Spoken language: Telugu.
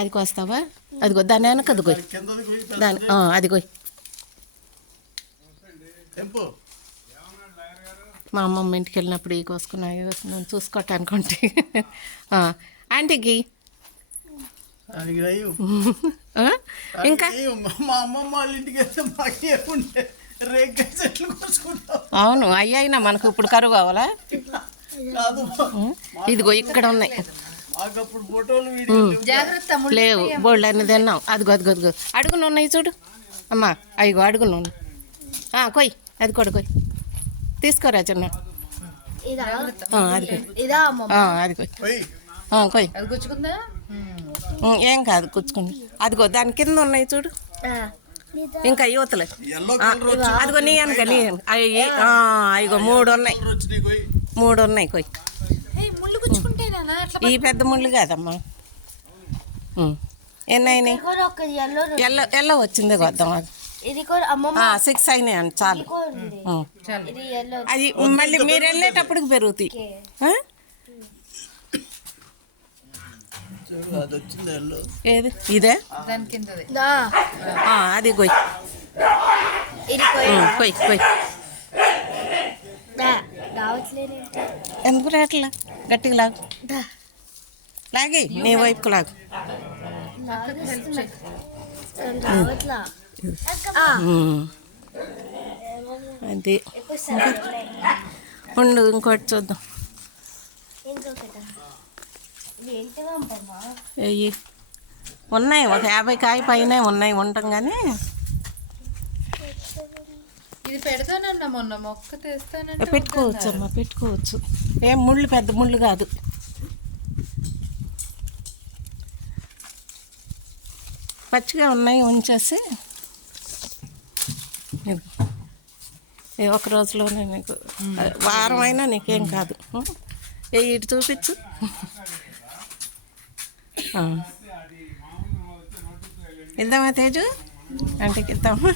అది కోస్తావా? అదిగో దాని వెనక అది కొయ్యి, దాని అది కొయ్యి. మా అమ్మమ్మ ఇంటికి వెళ్ళినప్పుడు ఈ కోసుకున్నాయో నేను చూసుకోవటానికి ఉంటే. ఆంటీకి ఇంకా మా అమ్మమ్మ వాళ్ళ ఇంటికి వెళ్తే అవును అయ్యి అయినా మనకు ఇప్పుడు కరువు కావాలా? ఇదిగో ఇక్కడ ఉన్నాయి, లేవు బోల్డ్ అన్ని తిన్నాం. అదిగో అదిగో అదిగో అడుగులు ఉన్నాయి చూడు అమ్మా, అయ్యో అడుగులు ఉన్నాయి. కొయ్ అది కూడా కొయ్, తీసుకోరా చిన్న. అది అది కొయ్ కొయ్, ఏం కాదు కూర్చుకుంది. అదిగో దాని కింద ఉన్నాయి చూడు, ఇంకా యువతలే. అదిగో నీ అనక నీ అయ్యో 3 ఉన్నాయి, 3 ఉన్నాయి కొయ్. ఈ పెద్ద ముళ్ళు కాదమ్మా. ఎన్ని అయినాయి? ఎల్లో వచ్చింది కొద్దాం. అది 6 అయినాయి అండి, చాలు. అది మళ్ళీ మీరు వెళ్ళేటప్పటికి పెరుగుతాయి. ఏది ఇదే? అది కొయ్ కొయ్ కొయ్. ఎందుకు రేట్లా? గట్టిగా లాగు, లాగి నీ వైపుకు లాగు. అది ఉండు, ఇంకోటి చూద్దాం. అయ్యి ఉన్నాయి, ఒక 50 కాయ పైన ఉన్నాయి ఉంటాం. కానీ ఇది పెడతానన్నా, మొన్న మొక్క తెస్తానంటే పెట్టుకోవచ్చు అమ్మా, పెట్టుకోవచ్చు. ఏం ముళ్ళు పెద్ద ముళ్ళు కాదు. పచ్చిగా ఉన్నాయి ఉంచేసి ఒక రోజులోనే నీకు వారం అయినా నీకేం కాదు. ఇటు చూపించు. ఇద్దామా తేజు? అంటే ఇద్దామా?